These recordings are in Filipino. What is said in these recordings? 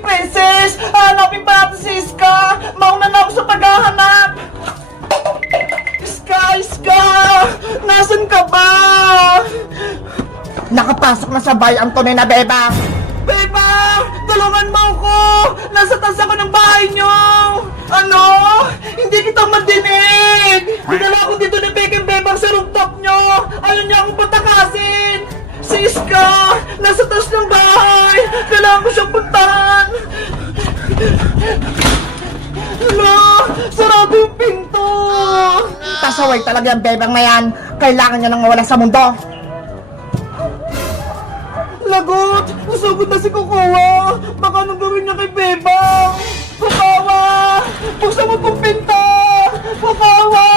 princess! Hanapin pa natin si Iska! Mauna na ako sa paghahanap! Iska! Nasaan ka ba? Nakapasok na sa bahay ang tunay na bebang. Bebang! Tulungan mo ako! Nasa taas ako ng bahay niyo! Ano? Hindi kita madinig! Dinala ako dito ni Peking Bebang sa rooftop niyo! Ayaw niya akong patakasin! Si Iska! Nasa taas ng bahay! Kailangan ko siyang puntahan! Hala! Sarado yung pinto! Pasaway talaga ang bebang na yan. Kailangan niya nang mawala sa mundo. Lagot! Nasugod na si Kukuha! Baka anong gawin niya kay Bebang? Kukawa! Buksan mo tong pinto! Kukawa!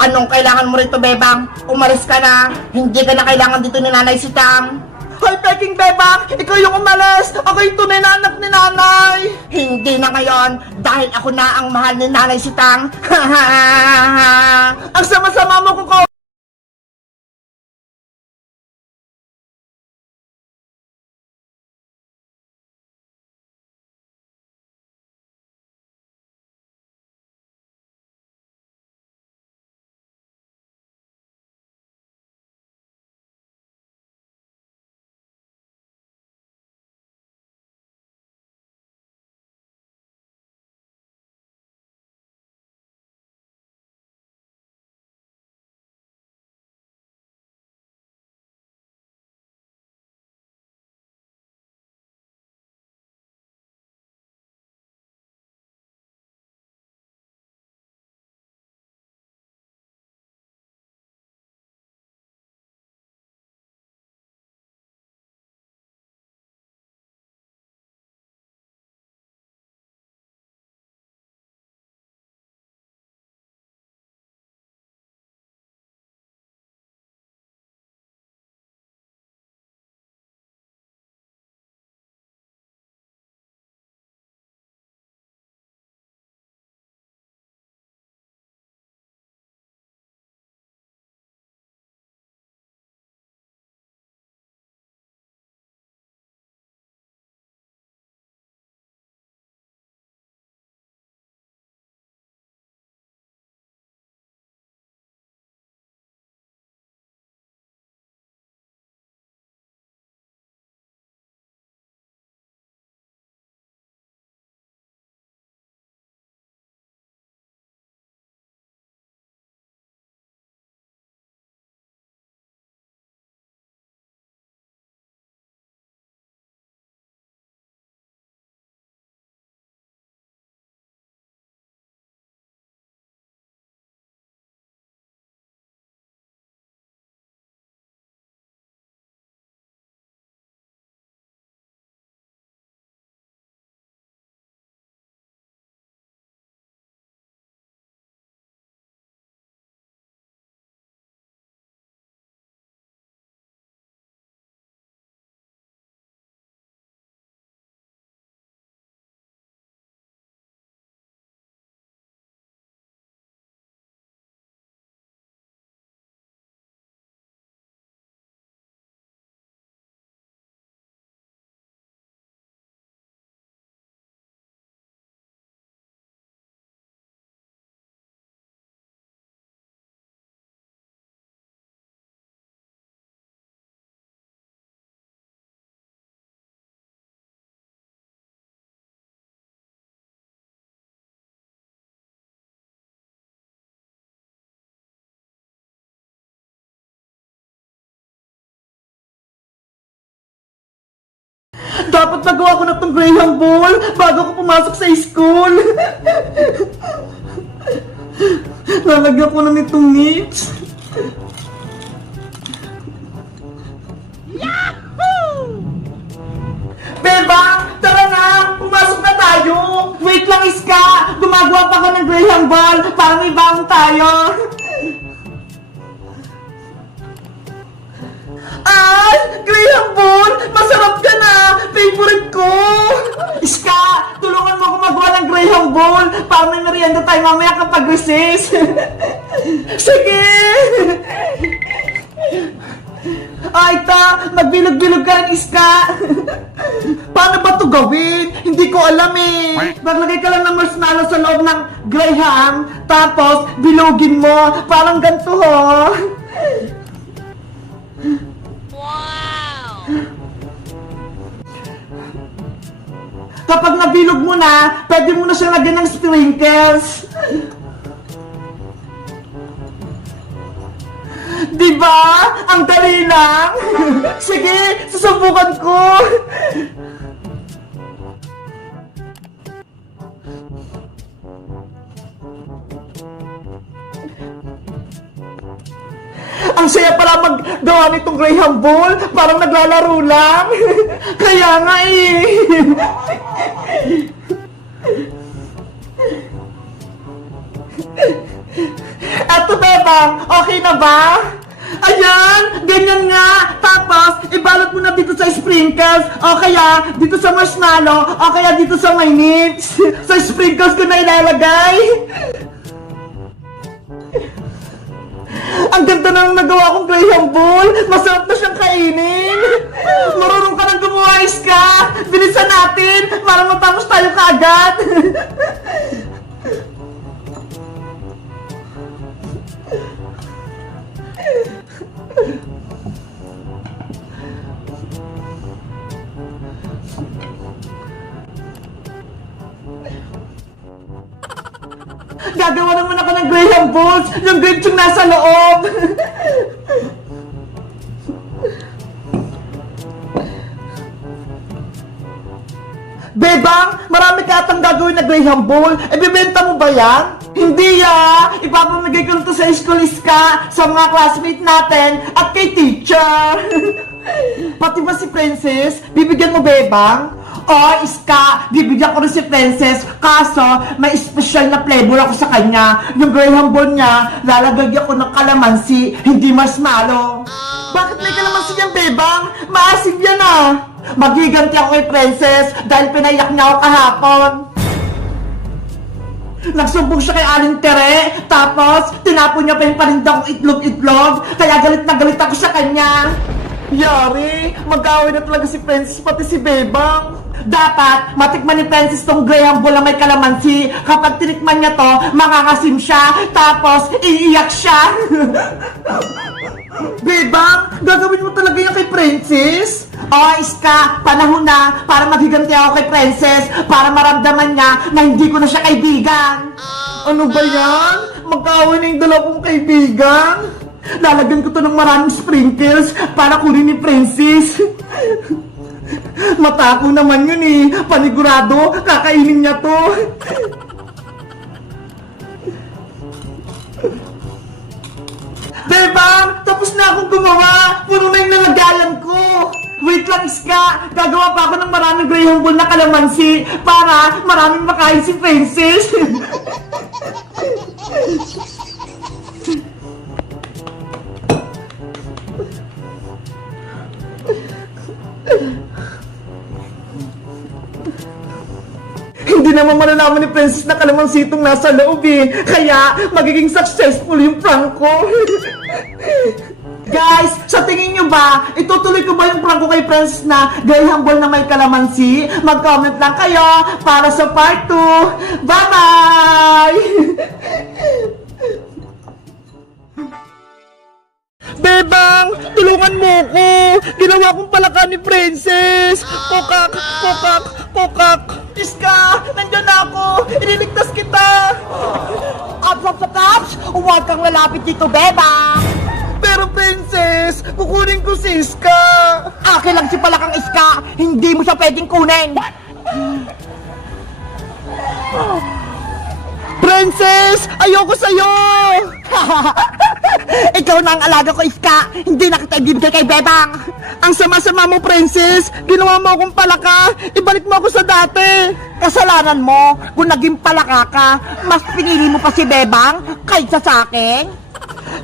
Anong kailangan mo rito, bebang? Umalis ka na. Hindi ka na kailangan dito ni Nanay Sitang. Hoy, Peking Bebang! Ikaw yung umalis! Ako yung tunay na anak ni Nanay! Hindi na ngayon dahil ako na ang mahal ni Nanay Sitang. Ang sama-sama mo, Kukawa! Dapat magawa ko na itong Graham Ball bago ko pumasok sa school. Lalagyan ko na nitong nips. Yahoo! Bebang! Tara na! Pumasok na tayo! Wait lang, Iska! Gumagawa pa ako ng Graham Ball para may baon tayo. Ay! Graham Ball! Masarap ka na! Favorite ko! Iska! Tulungan mo ako magawa ng Graham Ball para may merienda tayo mamaya kapag recess! Sige! Ay ta! Magbilog-bilog ka ng Iska! Paano ba to gawin? Hindi ko alam eh. Maglagay ka lang ng marshmallow sa loob ng Graham, tapos bilugin mo. Parang ganito ho. Kapag nabilog mo na, pwede mo na siya lagyan ng sprinkles. Diba? Ang dali lang. Sige, susubukan ko. Ang saya pala maggawa nitong Graham Ball. Parang naglalaro lang. Kaya nga eh. Eto bebang, okay na ba? Ayan, ganyan nga. Tapos, ibalot mo na dito sa sprinkles, o kaya dito sa marshmallow, o kaya dito sa may nips. Sa sprinkles ko na ilalagay. Ang ganda na nagawa kong Graham Ball. Masarap na siyang kainin. Marunong ka nang gumawa, Iska. Bilisan natin para matapos tayo kaagad. Gagawa naman ako ng Graham Balls, yung grapes yung nasa loob. Bebang, marami ka atang gagawin na Graham Ball. Ibibenta mo ba yan? Hindi ya! Ipapamigay ko na to sa school, Iska, sa mga classmate natin at kay teacher. Pati ba si Princess? Bibigyan mo, Bebang? Oh, Iska, bibigyan ko rin si Princess. Kaso, may special na flavor ako sa kanya. Yung Graham Ball niya, lalagyan ko ng kalamansi, hindi marshmallow. Bakit may kalamansi yan, Bebang? Maasim yan ah. Magiganti ako kay Princess dahil pinaiyak niya ako kahapon. Nagsumbong siya kay Aling Tere, tapos tinapon niya pa yung paninda kong itlog-itlog, kaya galit na galit ako sa kanya. Yari, mag-away na talaga si Princess pati si Bebang. Dapat, matikman ni Princess tong Graham Ball na may kalamansi. Kapag tinikman niya to, makakasim siya, tapos iiyak siya. Bebang, gagawin mo talaga yan kay Princess? Oh, Iska, panahon na para maghiganti ako kay Princess para maramdaman niya na hindi ko na siya kaibigan. Ano ba yan? Mag-away na yung dalawang kaibigan? Lalagyan ko to ng maraming sprinkles para kunin ni Princess. Matako naman yun eh. Panigurado, kakainin niya to. Bebang, tapos na akong gumawa. Puno na yung nalagayan ko. Wait lang, Iska. Gagawa pa ako ng maraming Graham Ball na kalamansi para maraming makain si Princess. Hindi naman malalaman ni Princess na kalamansi itong nasa loob eh. Kaya magiging successful yung prank ko. Guys, sa tingin nyo ba, itutuloy ko ba yung prank ko kay Princess na Graham Ball na may kalamansi? Mag-comment lang kayo para sa part 2. Bye-bye! Bebang, tulungan mo ko! Ginawa kong palaka ni Princess! Kokak! Kokak! Kokak! Iska! Nandiyan na ako! Iniligtas kita! Ops! Huwag kang lalapit dito, Bebang! Pero Princess, kukunin ko si Iska! Akin lang si Palakang Iska! Hindi mo siya pwedeng kunin! Princess! Ayoko sa'yo! Ikaw na ang alaga ko, Iska! Hindi na kita ibibigay kay Bebang! Ang sama-sama mo, Princess! Ginawa mo akong palaka! Ibalik mo ako sa dati! Kasalanan mo kung naging palaka ka, mas pinili mo pa si Bebang kaysa sa akin?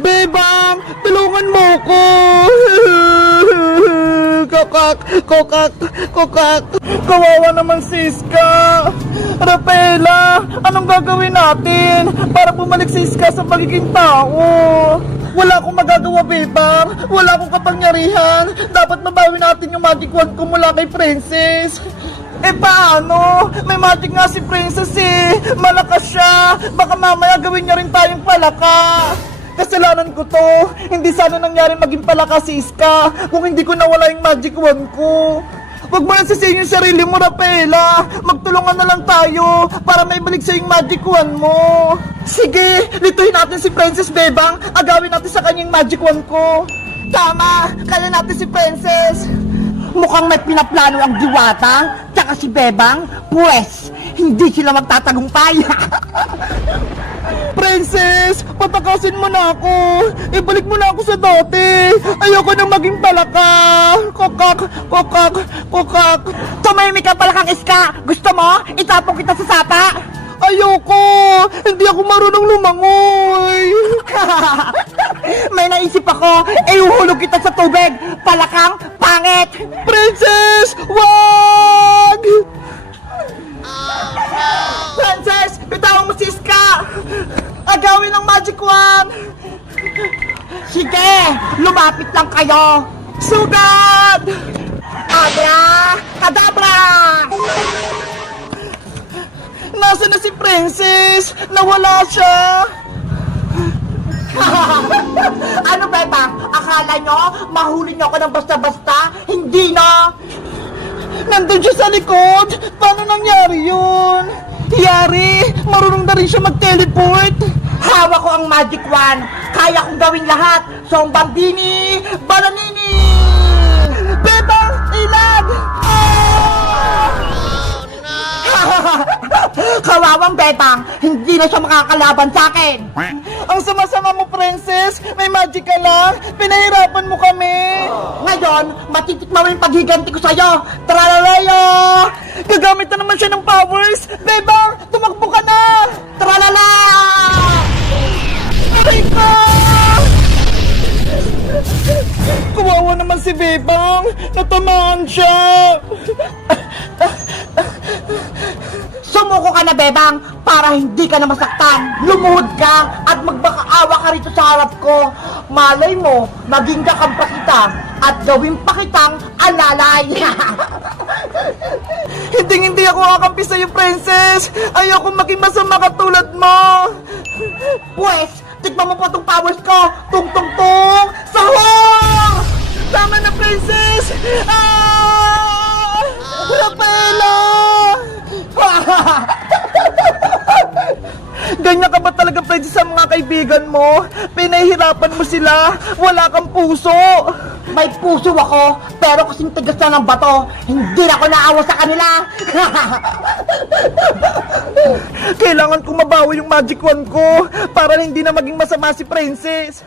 Bebang! Tulungan mo ko! Kokak! Kokak! Kokak! Kawawa naman si Iska! Rafaela! Anong gagawin natin para bumalik si Iska sa pagiging tao? Wala akong magagawa, Bebang! Wala akong kapangyarihan! Dapat mabawi natin yung magic wand ko mula kay Princess! Eh paano? May magic nga si Princess eh. Malakas siya. Baka mamaya gawin niya rin tayong palaka. Kasalanan ko to. Hindi sana nangyari maging palaka si Iska kung hindi ko nawala yung magic wand ko. Huwag mo nang sisihin yung sarili mo, Rapela. Magtulungan na lang tayo para may balik sa yung magic wand mo. Sige, lituhin natin si Princess Bebang. Agawin natin sa kanyang magic wand ko. Tama, kaya natin si Princess. Mukhang may pinaplano ang Diwata, tsaka si Bebang, pues, hindi sila magtatagumpay. Princess, patakasin mo na ako. Ibalik mo na ako sa dati. Ayoko na maging palaka. Kokak, kokak, kokak. Tumahimik ka pala kang Iska. Gusto mo? Itapong kita sa sapa? Ayoko. Hindi ako marunong lumangoy. May naisip ako, iuhulog kita sa tubig. Palakang pangit. Princess, wag! Princess, bitawan mo si Iska. Agawin ang magic wand. Sige, lumapit lang kayo. Sugad! Abra, kadabra! Nasaan na si Princess? Nawala siya. Ano, Bebang? Akala nyo, mahuli nyo ako ng basta-basta? Hindi na! Nandun siya sa likod. Paano nangyari yun? Yari, marunong na rin siya mag-teleport. Hawak ko ang magic wand. Kaya kong gawin lahat. So, Bambini, Balanini! Bebang, ilag! Kawawang Bebang, hindi na siya makakalaban sa akin. Ang sama-sama mo, Princess. May magic ka lang. Pinahirapan mo kami. Ngayon, matitikman mo yung paghiganti ko sa'yo. Tralalayo! Gagamit na naman siya ng powers. Bebang, tumakbo ka na. Tralala! Aray ka! Kawawa naman si Bebang. Natamaan siya. Sumuko ka na, Bebang, para hindi ka na masaktan. Lumuhod ka at magbakaawa ka rito sa harap ko. Malay mo, maging kakampa kita at gawin pa kitang alalay. Hindi ako kakampi sa'yo, Princess. Ayoko maging masama katulad mo. Pues, tikman mo po itong powers ko. Tung tung tung! Sahur! Tama na, Princess. Ah! Rapela! Ganyan ka ba talaga, Princess, sa mga kaibigan mo? Pinahihirapan mo sila. Wala kang puso. May puso ako, pero kasing tigas na ng bato, hindi na ako naawa sa kanila. Kailangan kong mabawi yung magic wand ko para hindi na maging masama si Princess.